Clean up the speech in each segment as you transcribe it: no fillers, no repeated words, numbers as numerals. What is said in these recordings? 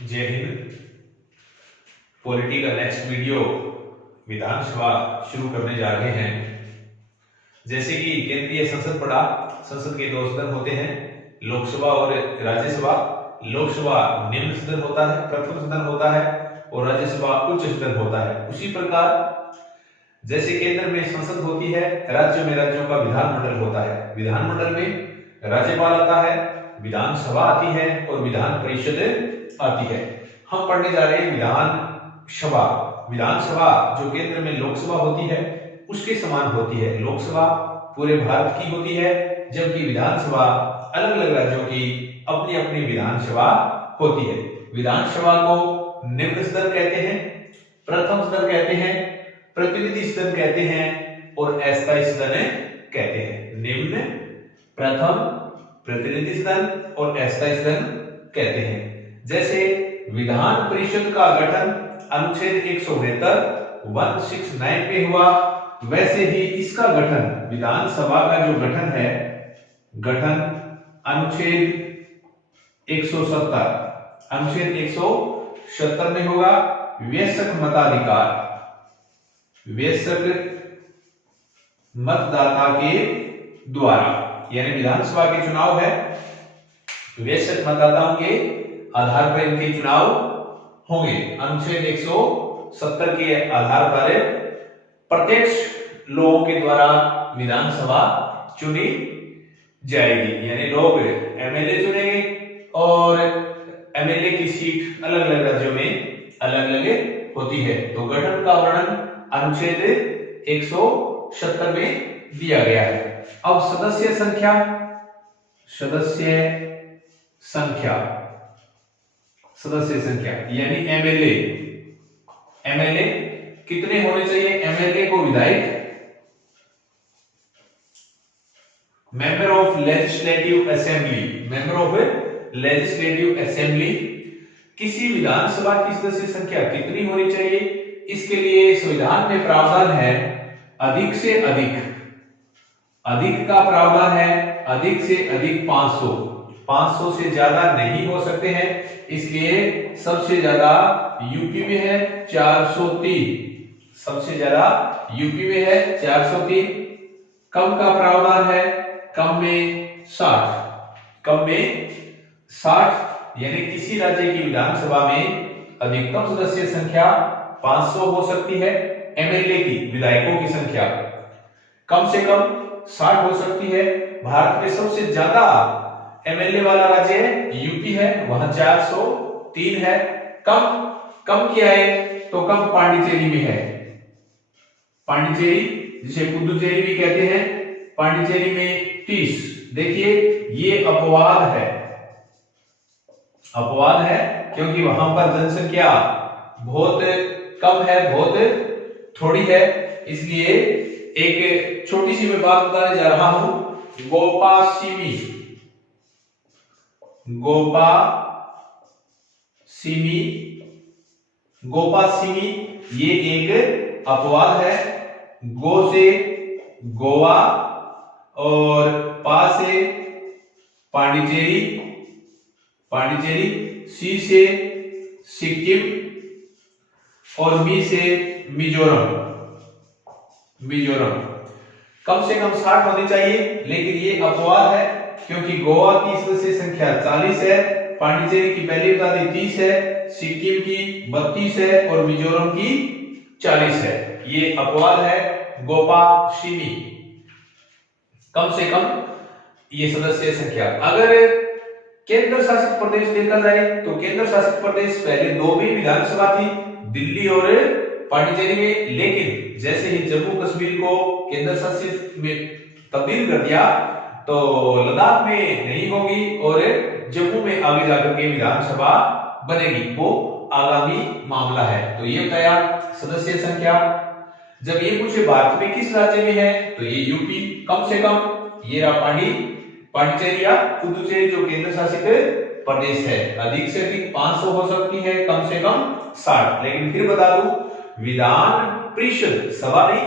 जय हिंद। पॉलिटी का next video विधानसभा शुरू करने जा रहे हैं। जैसे कि केंद्रीय संसद पड़ा, संसद के दो सदन होते हैं, लोकसभा और राज्यसभा। लोकसभा निम्न सदन होता है, प्रथम सदन होता है, और राज्यसभा उच्च सदन होता है। उसी प्रकार जैसे केंद्र में संसद होती है, राज्यों में राज्यों का विधानमंडल होता है। विधानमंडल में राज्यपाल आता है, विधानसभा आती है और विधान परिषद आती है। हम पढ़ने जा रहे हैं विधानसभा। विधानसभा जो केंद्र में लोकसभा होती है उसके समान होती है। लोकसभा पूरे भारत की होती है, जबकि विधानसभा अलग अलग राज्यों की अपनी अपनी विधानसभा होती है। विधानसभा को निम्न सदन कहते हैं, प्रथम सदन कहते हैं, प्रतिनिधि सदन कहते हैं और अस्थायी सदन कहते हैं। निम्न, प्रथम, प्रतिनिधि सदन और अस्थायी सदन कहते हैं। जैसे विधान परिषद का गठन अनुच्छेद 169 पे हुआ, वैसे ही इसका गठन, विधानसभा का जो गठन है, गठन अनुच्छेद 170 में होगा। वयस्क मताधिकार, वयस्क मतदाता के द्वारा, यानी विधानसभा के चुनाव है, वयस्क मतदाताओं के आधार पर इनके चुनाव होंगे। अनुच्छेद 170 के आधार पर प्रत्यक्ष लोगों के द्वारा विधानसभा चुनी जाएगी, यानी लोग एमएलए चुनेंगे और एमएलए की सीट अलग अलग राज्यों में अलग अलग होती है। तो गठन का वर्णन अनुच्छेद 170 में दिया गया है। अब सदस्य संख्या, सदस्य संख्या, सदस्य संख्या यानी एमएलए, एमएलए कितने होने चाहिए? एमएलए को विधायक, member of legislative assembly, member of legislative assembly, किसी विधानसभा की सदस्य संख्या कितनी होनी चाहिए? इसके लिए संविधान में प्रावधान है अधिक से अधिक, अधिक का प्रावधान है अधिक से अधिक 500, 500 से ज्यादा नहीं हो सकते हैं। इसलिए सबसे ज्यादा यूपी में है 403, सबसे ज्यादा यूपी में है 403। कम का प्रावधान है कम में 60, कम में 60, यानी किसी राज्य की विधानसभा में अधिकतम सदस्य संख्या 500 हो सकती है। एमएलए की, विधायकों की संख्या कम से कम 60 हो सकती है। भारत में सबसे ज्यादा एमएलए वाला राज्य यूपी है, वहां 403 है। कम, कम क्या है? तो कम पांडिचेरी में है। पांडिचेरी, जिसे पुदुचेरी भी कहते हैं, पांडिचेरी में 30। देखिए ये अपवाद है, अपवाद है, क्योंकि वहां पर जनसंख्या बहुत कम है, बहुत थोड़ी है। इसलिए एक छोटी सी मैं बात बताने जा रहा हूं। गोपासिमी, गोपासिमी, गोपासिमी ये एक अपवाद है। गो से गोवा और पा से पांडिचेरी, पांडिचेरी, सी से सिक्किम और मी से मिजोरम, मिजोरम। कम से कम 60 होनी चाहिए, लेकिन ये अपवाद है क्योंकि गोवा की सदस्य संख्या 40 है, पांडिचेरी की पहले बता दी 30 है, सिक्किम की 32 है और मिजोरम की 40 है। ये अपवाद है गोपासिमी, कम से कम ये सदस्य संख्या। अगर केंद्र शासित प्रदेश देखा जाए तो केंद्र शासित प्रदेश पहले 2 में विधानसभा थी, दिल्ली और पांडिचेरी में, लेकिन जैसे ही जम्मू कश्मीर को केंद्र शासित में तब्दील कर दिया तो लद्दाख में नहीं होगी और जम्मू में आगे जाकर के विधानसभा बनेगी। वो आगामी मामला है। तो ये बताया सदस्य संख्या। जब ये पूछे भारत में किस राज्य में है, तो ये यूपी कम से कम, ये रहा पांडिचेरी या पुदुचेरी जो केंद्र शासित प्रदेश है। अधिक से अधिक 500 हो सकती है, कम से कम 60। लेकिन फिर बता दूं, विधान परिषद, सभा नहीं,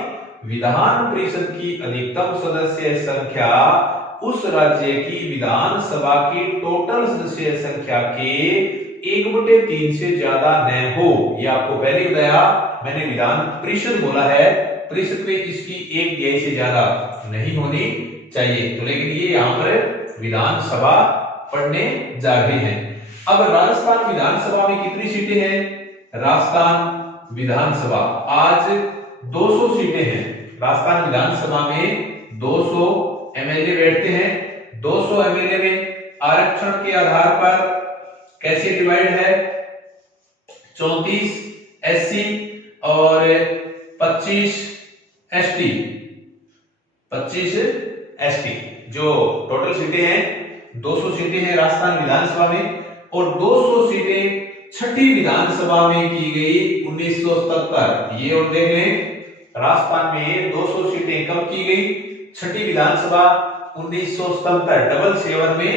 विधान परिषद की अधिकतम सदस्य संख्या उस राज्य की विधानसभा की टोटल सदस्य संख्या के 1/3 से ज्यादा न हो। ये आपको पहले बताया, मैंने विधान परिषद बोला है, परिषद में इसकी 1/3 से ज्यादा नहीं होनी चाहिए। तो लेकिन ये यहाँ पर विधानसभा पढ़ने जा रहे हैं। अब राजस्थान विधानसभा में कितनी सीटें हैं? राजस्थान विधानसभा आज 200 सीटें हैं। राजस्थान विधानसभा में 200 एमएलए बैठते हैं। 200 एमएलए में आरक्षण के आधार पर कैसे डिवाइड है? 34 एससी और 25 एसटी। 25 एसटी जो टोटल सीटें हैं 200 सीटें हैं राजस्थान विधानसभा में, और 200 सीटें छठी विधानसभा में की गई 1977। ये और देख लें, राजस्थान में 200 सीटें कब की गई? छठी विधानसभा 1977, डबल सेवन में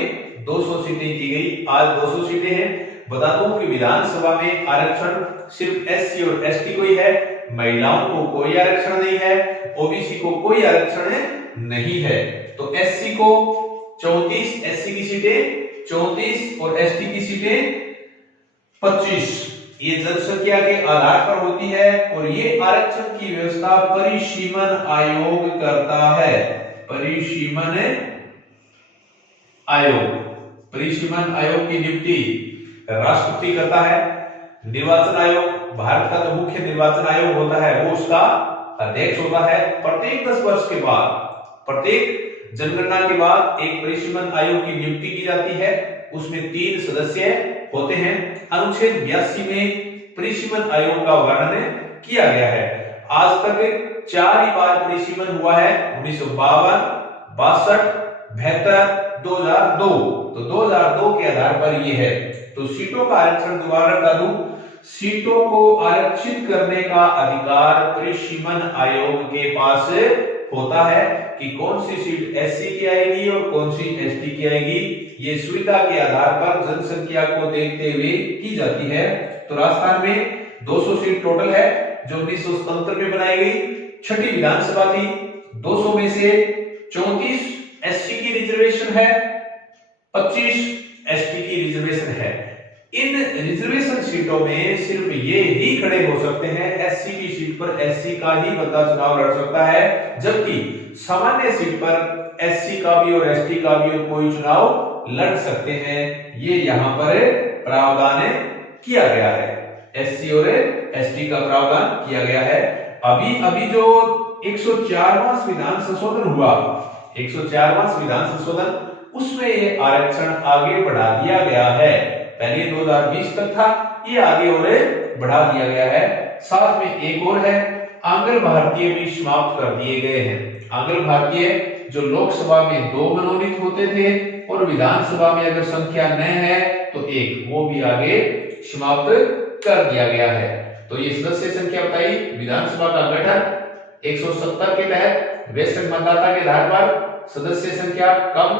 200 सीटें की गई। आज 200 सीटें हैं। बता दूं कि विधानसभा में आरक्षण सिर्फ एससी और एसटी को ही है, महिलाओं को कोई आरक्षण नहीं है, ओबीसी को कोई आरक्षण नहीं है। तो एससी को 34, एससी की सीटें 34 और एसटी की सीटें 25। ये जनसंख्या के आधार पर होती है, और ये आरक्षण की व्यवस्था परिसीमन आयोग करता है। परिसीमन आयोग, परिसीमन आयोग की नियुक्ति राष्ट्रपति करता है। निर्वाचन आयोग, भारत का जो मुख्य निर्वाचन आयोग होता है वो उसका अध्यक्ष होता है। प्रत्येक 10 वर्ष के बाद, प्रत्येक जनगणना के बाद एक परिसीमन आयोग की नियुक्ति की जाती है। उसमें 3 सदस्य होते हैं। अनुच्छेद 82 में परिसीमन आयोग का वर्णन किया गया है। आज तक 4 ही बार परिसीमन हुआ है, 1952, 62, 72, 2002। तो 2002 के आधार पर ये है। तो सीटों का आरक्षण दोबारा बता दूं, सीटों को आरक्षित करने का अधिकार परिसीमन आयोग के पास होता है कि कौन सी सीट एससी की आएगी और कौन सी एसटी की आएगी। ये सुविधा के आधार पर जनसंख्या को देखते हुए की जाती है। तो राजस्थान में 200 सीट टोटल है जो 1977 में बनाई गई। छठी विधानसभा थी। 200 में से 34 एससी की रिजर्वेशन है, 25 एसटी की रिजर्वेशन है। इन रिजर्वेशन सीटों में सिर्फ ये ही खड़े हो सकते हैं, एससी की सीट पर एससी का ही बंदा चुनाव लड़ सकता है, जबकि सामान्य सीट पर एससी का भी और एसटी का भी कोई चुनाव लड़ सकते हैं। ये यहाँ पर प्रावधान किया गया है, एससी और एसटी का प्रावधान किया गया है। अभी जो 104वां विधान संशोधन हुआ, 104वां विधान संशोधन, उसमें ये आरक्षण आगे बढ़ा दिया गया है। पहले 2020 तक था, ये आगे और बढ़ा दिया गया है। साथ में एक और है, आंग्ल भारतीय भी समाप्त कर दिए गए हैं। आंग्ल भारतीय जो लोकसभा में 2 मनोनीत होते थे और विधानसभा में अगर संख्या न है तो 1, वो भी आगे समाप्त कर दिया गया है। तो ये सदस्य संख्या बताई। विधानसभा का गठन 170 के तहत वैश्विक मतदाता के आधार पर सदस्य संख्या कम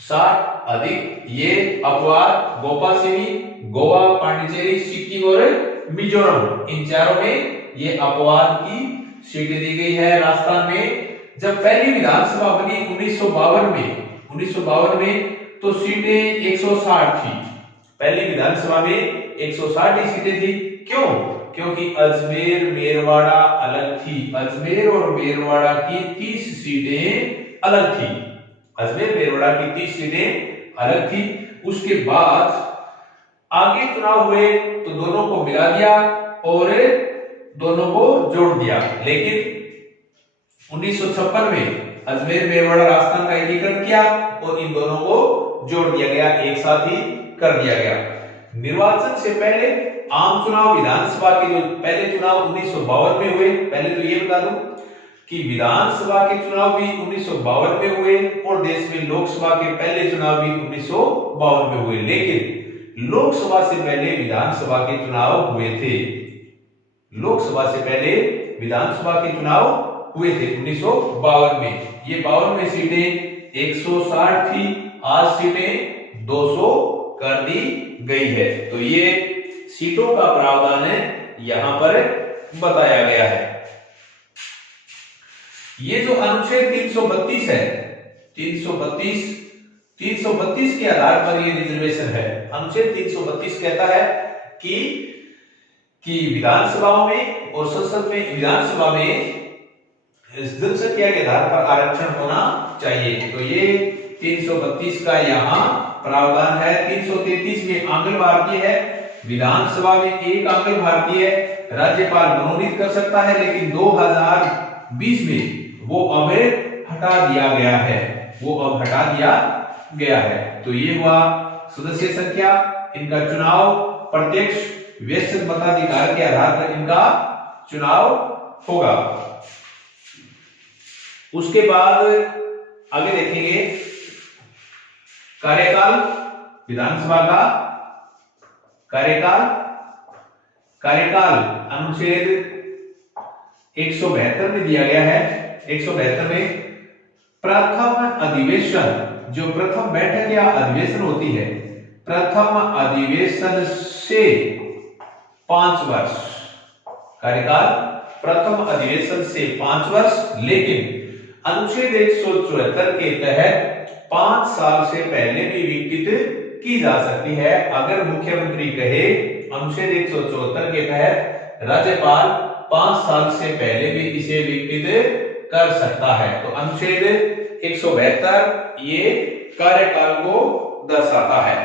60 अधिक, ये अपवाद गोपा से भी, गोवा, पांडिचेरी, सिक्किम और मिजोरम, इन चारों में ये अपवाद की सीटें दी गई है। राजस्थान में जब पहली विधानसभा बनी 1952 में तो सीटें 160 थी। पहली विधानसभा में 160 ही सीटें थी। क्यों? क्योंकि अजमेर मेरवाड़ा अलग थी। अजमेर और मेरवाड़ा की 30 सीटें अलग थी। अजमेर मेरवाड़ा की 30 सीटें अलग थी। उसके बाद आगे चुनाव हुए तो दोनों को मिला दिया और दोनों को जोड़ दिया। लेकिन 1956 में अजमेर मेरवाड़ा राजस्थान का एकीकरण किया और इन दोनों को जोड़ दिया गया, एक साथ ही कर दिया गया। निर्वाचन से पहले आम चुनाव, विधानसभा के जो पहले चुनाव 1952 में हुए, पहले तो ये बता दूं कि विधानसभा के चुनाव भी 1952 में हुए और देश में लोकसभा के पहले चुनाव भी 1952 में हुए। लेकिन लोकसभा से पहले विधानसभा के चुनाव हुए थे। लोकसभा से पहले विधानसभा के चुनाव हुए थे 1952 में। ये 52 में सीटें 160 थी, आज सीटें 200 कर दी गई है। तो ये सीटों का प्रावधान है, यहां पर बताया गया है। ये जो अनुच्छेद 332 है, 332 332 के आधार पर ये रिजर्वेशन है। अनुच्छेद 332 कहता है कि विधानसभाओं में और संसद में, विधानसभा में जनसंख्या के आधार पर आरक्षण होना चाहिए। तो ये 332 का यहाँ प्रावधान है। 333 में आंग्ल भारतीय है, विधानसभा में एक आंग्ल भारतीय राज्यपाल मनोनीत कर सकता है, लेकिन 2020 में वो अब हटा दिया गया है, तो ये हुआ सदस्य संख्या, इनका चुनाव प्रत्यक्ष व्यस्त मताधिकार के आधार पर इनका चुनाव होगा। उसके बाद आगे देखेंगे कार्यकाल, विधानसभा का कार्यकाल अनुच्छेद 172 में दिया गया है। 172 में प्रथम अधिवेशन, जो प्रथम बैठक या अधिवेशन होती है, प्रथम अधिवेशन से 5 वर्ष कार्यकाल, प्रथम अधिवेशन से 5 वर्ष, लेकिन अनुच्छेद 174 के तहत 5 साल से पहले भी विकृत की जा सकती है। अगर मुख्यमंत्री कहे, अनुच्छेद 174 के तहत राज्यपाल 5 साल से पहले भी इसे विकृत कर सकता है। तो अनुच्छेद 172 ये कार्यकाल को दर्शाता है।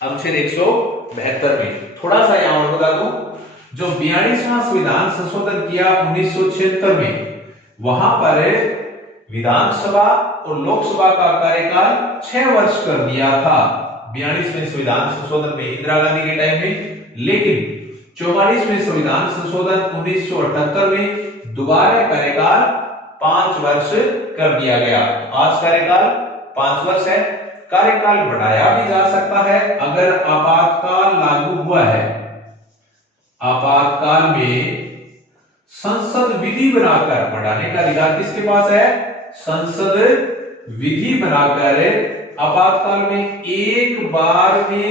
अनुच्छेद 172 में थोड़ा सा यहां और बता दूं, जो 42वां संविधान संशोधन किया 1976 में, वहां पर विधानसभा और लोकसभा का कार्यकाल 6 वर्ष कर दिया था 42वें संविधान संशोधन में, इंदिरा गांधी के टाइम में। लेकिन 44वें संविधान संशोधन 1978 में दोबारा कार्यकाल 5 वर्ष कर दिया गया। आज कार्यकाल 5 वर्ष है। कार्यकाल बढ़ाया भी जा सकता है अगर आपातकाल लागू हुआ है। आपातकाल में संसद विधि बनाकर बढ़ाने का अधिकार किसके पास है? संसद विधि बनाकर आपातकाल में एक बार में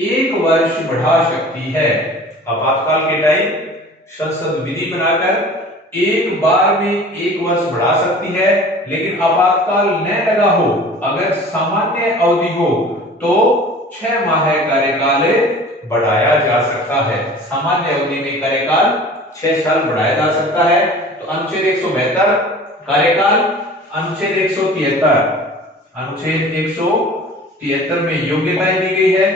1 वर्ष बढ़ा सकती है। आपातकाल के टाइम संसद विधि बनाकर एक बार में 1 वर्ष बढ़ा सकती है, लेकिन आपातकाल न लगा हो, अगर सामान्य अवधि हो तो 6 माह कार्यकाल बढ़ाया जा सकता है। सामान्य अवधि में कार्यकाल 6 साल बढ़ाया जा सकता है। तो अनुच्छेद 172 कार्यकाल, अनुच्छेद 173 में योग्यताएं दी गई है।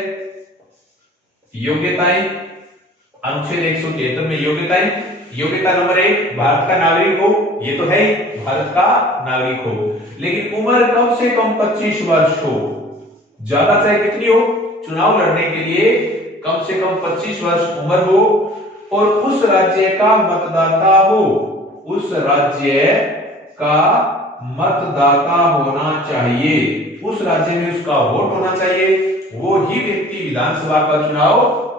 योग्यताएं, अनुच्छेद 173 में योग्यता नंबर 1 भारत का नागरिक हो, ये तो है ही, भारत का नागरिक हो, लेकिन उम्र कम से कम 25 वर्ष हो। ज्यादा चाहे कितनी हो, चुनाव लड़ने के लिए कम से कम 25 वर्ष उम्र हो, और उस राज्य का मतदाता हो, उस राज्य का मतदाता होना चाहिए, उस राज्य में उसका वोट होना चाहिए, वो ही व्यक्ति विधानसभा का चुनाव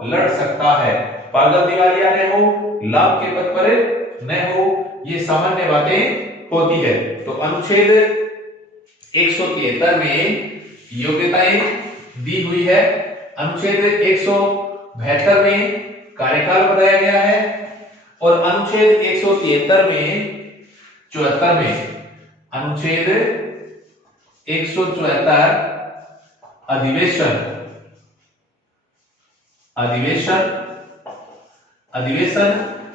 लड़ सकता है। पागल दिवालिया न हो, लाभ के पद पर न हो, ये सामान्य बातें होती है। तो अनुच्छेद 173 में योग्यताएं दी हुई है। अनुच्छेद 172 में कार्यकाल बताया गया है, और अनुच्छेद 173 में 74 में अनुच्छेद 174 अधिवेशन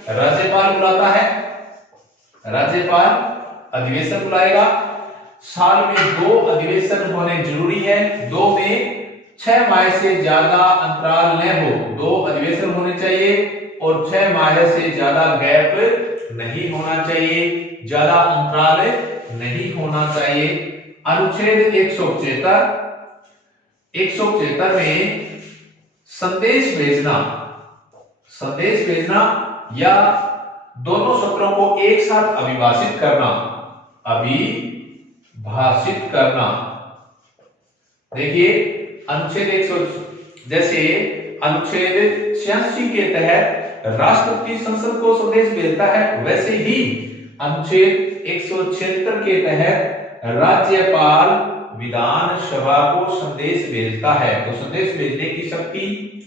राज्यपाल बुलाता है। राज्यपाल अधिवेशन बुलाएगा। साल में 2 अधिवेशन होने जरूरी है। 2 में 6 माह से ज्यादा अंतराल न हो, 2 अधिवेशन होने चाहिए, और 6 माह से ज्यादा गैप नहीं होना चाहिए, ज्यादा अंतराल नहीं होना चाहिए। अनुच्छेद 175 में संदेश भेजना या दोनों सत्रों को एक साथ अभिभाषित करना। देखिए जैसे अनुच्छेद 86 के तहत राष्ट्रपति संसद को संदेश भेजता है, वैसे ही अनुच्छेद 176 के तहत राज्यपाल विधानसभा को संदेश भेजता है। तो संदेश भेजने की शक्ति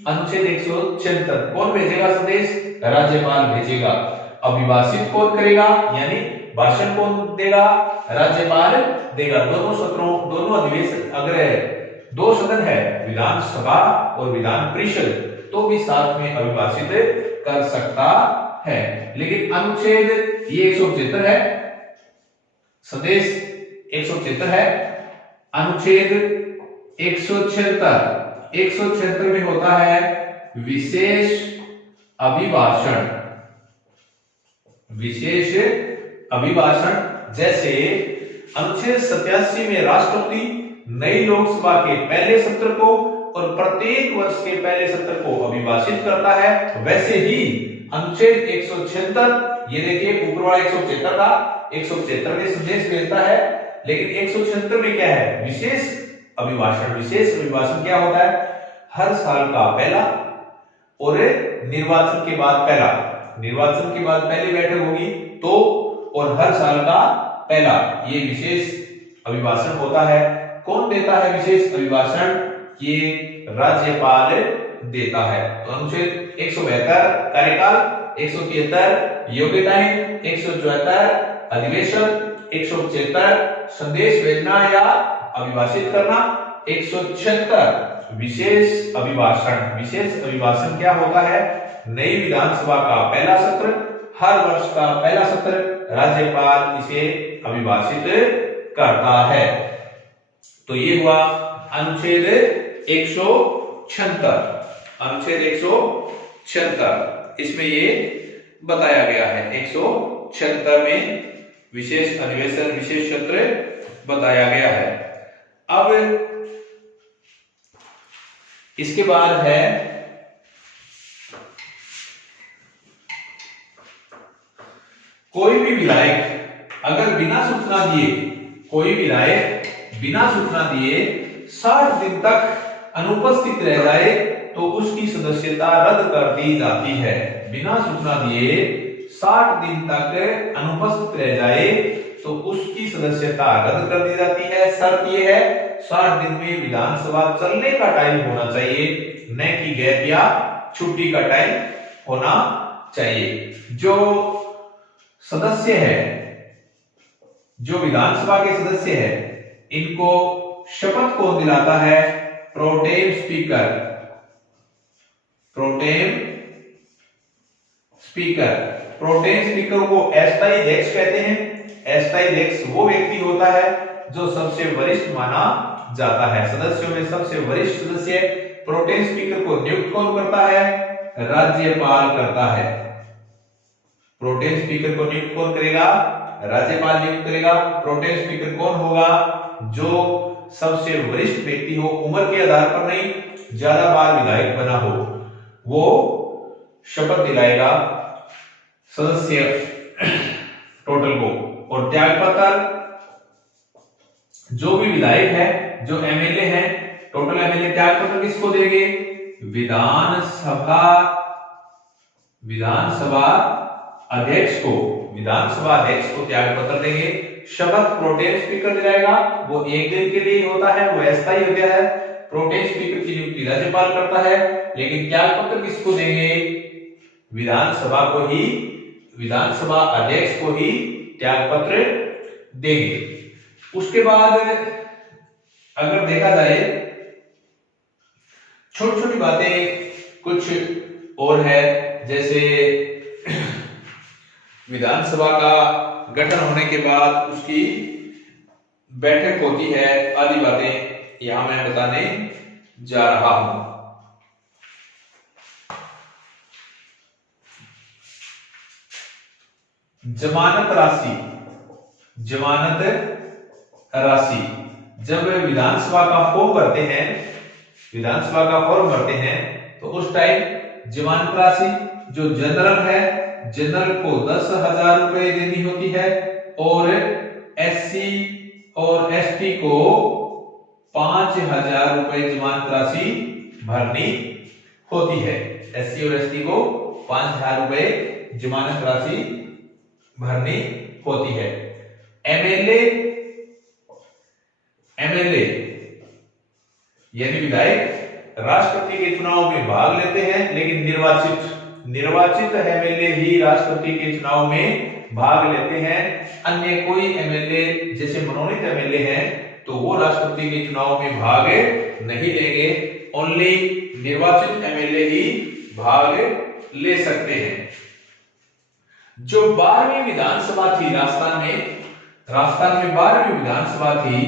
अनुच्छेद 176, कौन भेजेगा संदेश? राज्यपाल भेजेगा। अभिभाषित कौन करेगा? यानी भाषण कौन देगा? राज्यपाल देगा। दोनों अधिवेशन, अगर दो सदन है विधानसभा और विधान परिषद, तो भी साथ में अभिभाषित कर सकता है। लेकिन अनुच्छेद ये 175 है, संदेश 175 है। अनुच्छेद 176 में होता है विशेष अभिभाषण। विशेष अभिभाषण जैसे अनुच्छेद 87 में राष्ट्रपति नई लोकसभा के पहले सत्र को और प्रत्येक वर्ष के पहले सत्र को अभिभाषित करता है, वैसे ही अनुच्छेद 176, ये देखिए ऊपर वाला 175 था, 175 में संदेश भेजता है, लेकिन 176 में क्या है? विशेष अभिभाषण। विशेष अभिभाषण क्या होता है? हर साल का पहला और निर्वाचन के बाद पहला, निर्वाचन के बाद पहली बैठक होगी तो, और हर साल का पहला, ये विशेष अभिभाषण होता है। कौन देता है विशेष अभिभाषण? ये राज्यपाल देता है। तो अनुच्छेद 172 कार्यकाल, 173 योग्यताएं, 174 अधिवेशन, 176 संदेश भेजना या अभिभाषित करना, 176 विशेष अभिभाषण। विशेष अभिभाषण क्या होता है? नई विधानसभा का पहला सत्र, हर वर्ष का पहला सत्र, राज्यपाल इसे अभिभाषित करता है। तो ये हुआ अनुच्छेद 176। अनुच्छेद 176 इसमें ये बताया गया है। 176 में विशेष अधिवेशन, विशेष सत्र बताया गया है। अब इसके बाद है कोई भी विधायक अगर बिना सूचना दिए, कोई विधायक बिना सूचना दिए 60 दिन तक अनुपस्थित रह जाए तो उसकी सदस्यता रद्द कर दी जाती है। बिना सूचना दिए 60 दिन तक अनुपस्थित रह जाए तो उसकी सदस्यता रद्द कर दी जाती है। शर्त यह है 60 दिन में विधानसभा चलने का टाइम होना चाहिए, न कि गैप या छुट्टी का टाइम होना चाहिए। जो सदस्य है, जो विधानसभा के सदस्य है, इनको शपथ कौन दिलाता है? Pro tem speaker. Pro tem speaker, pro tem speaker को अस्थायी अध्यक्ष कहते हैं। अस्थायी अध्यक्ष वो व्यक्ति होता है जो सबसे वरिष्ठ माना जाता है। सदस्यों में सबसे वरिष्ठ सदस्य। प्रोटेम स्पीकर को नियुक्त कौन करता है? राज्यपाल करता है। प्रोटेम स्पीकर को नियुक्त कौन करेगा? राज्यपाल नियुक्त करेगा। प्रोटेम स्पीकर कौन होगा? जो सबसे वरिष्ठ व्यक्ति हो, उम्र के आधार पर नहीं, ज्यादा बार विधायक बना हो, वो शपथ दिलाएगा सदस्य टोटल को। और त्याग पत्र जो भी विधायक है, जो एमएलए है, टोटल एमएलए त्याग पत्र किसको देंगे? विधानसभा अध्यक्ष को, विधानसभा अध्यक्ष को त्याग पत्र देंगे। शपथ प्रोटेम स्पीकर दिलाएगा, वो एक दिन के लिए होता है, वो अस्थायी हो गया है। प्रोटेम स्पीकर की नियुक्ति राज्यपाल करता है, लेकिन त्याग पत्र किसको देंगे? विधानसभा को ही, विधानसभा अध्यक्ष को ही त्याग पत्र देंगे। उसके बाद अगर देखा जाए छोटी छोटी बातें कुछ और है, जैसे विधानसभा का गठन होने के बाद उसकी बैठक होती है, आदि बातें यहां मैं बताने जा रहा हूं। जमानत राशि, जमानत राशि जब विधानसभा का फॉर्म भरते हैं, विधानसभा का फॉर्म भरते हैं तो उस टाइम जमानत राशि जो जनरल है, जनरल को 10,000 रुपए देनी होती है और एससी और एसटी को 5,000 रुपए जमानत राशि भरनी होती है। एससी और एसटी को 5,000 रुपए जमानत राशि भरनी होती है। एमएलए यानी विधायक राष्ट्रपति के चुनाव में भाग लेते हैं, लेकिन निर्वाचित एमएलए ही राष्ट्रपति के चुनाव में भाग लेते हैं। अन्य कोई एमएलए जैसे मनोनीत एमएलए हैं तो वो राष्ट्रपति के चुनाव में भाग नहीं लेंगे। ओनली निर्वाचित एमएलए ही भाग ले सकते हैं। जो 12वीं विधानसभा थी राजस्थान में 12वीं विधानसभा थी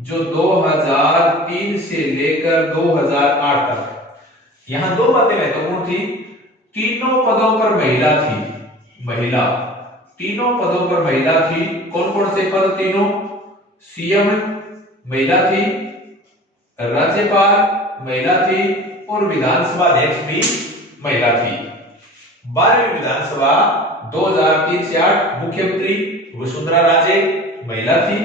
जो 2003 से लेकर 2008 तक, यहां दो बातें महत्वपूर्ण थी। तीनों पदों पर महिला थी। तीनों पदों पर महिला थी। कौन कौन से पद? तीनों। सीएम महिला थी, राज्यपाल महिला थी और विधानसभा अध्यक्ष भी महिला थी। 12वीं विधानसभा 2003 से 8 मुख्यमंत्री वसुंधरा राजे महिला थी,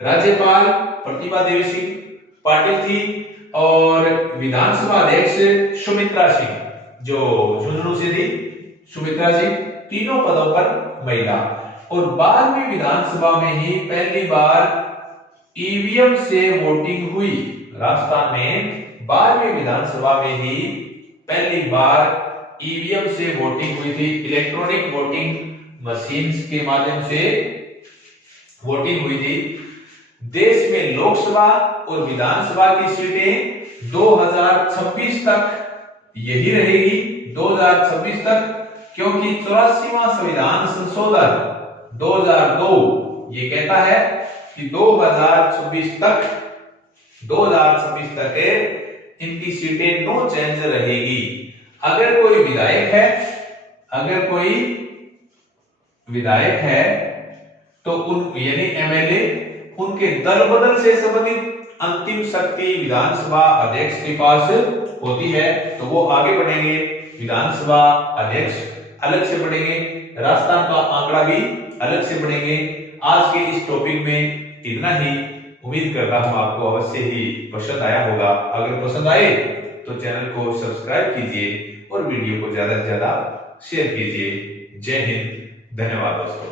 राज्यपाल प्रतिभा देवी सिंह पाटिल थी और विधानसभा अध्यक्ष सुमित्रा सिंह जो झुंझुनू से थी, सुमित्रा सिंह। तीनों पदों पर महिला। और 12वीं विधानसभा में ही पहली बार ईवीएम से वोटिंग हुई। राजस्थान में 12वीं विधानसभा में ही पहली बार ईवीएम से वोटिंग हुई थी। इलेक्ट्रॉनिक वोटिंग मशीन्स के माध्यम से वोटिंग हुई थी। देश में लोकसभा और विधानसभा की सीटें 2026 तक यही रहेगी। 2026 तक, क्योंकि 84वां संविधान संशोधन 2002 ये कहता है कि 2026 तक इनकी सीटें नो चेंज रहेगी। अगर कोई विधायक है तो उन यानी एमएलए उनके दल बदल से संबंधित अंतिम शक्ति विधानसभा अध्यक्ष के पास होती है, तो वो आगे बढ़ेंगे। विधानसभा अध्यक्ष अलग से बढ़ेंगे, राजस्थान का आंकड़ा भी अलग से बढ़ेंगे। आज के इस टॉपिक में इतना ही। उम्मीद करता हूं आपको अवश्य ही पसंद आया होगा। अगर पसंद आए तो चैनल को सब्सक्राइब कीजिए और वीडियो को ज्यादा से ज्यादा शेयर कीजिए। जय हिंद, धन्यवाद दोस्तों।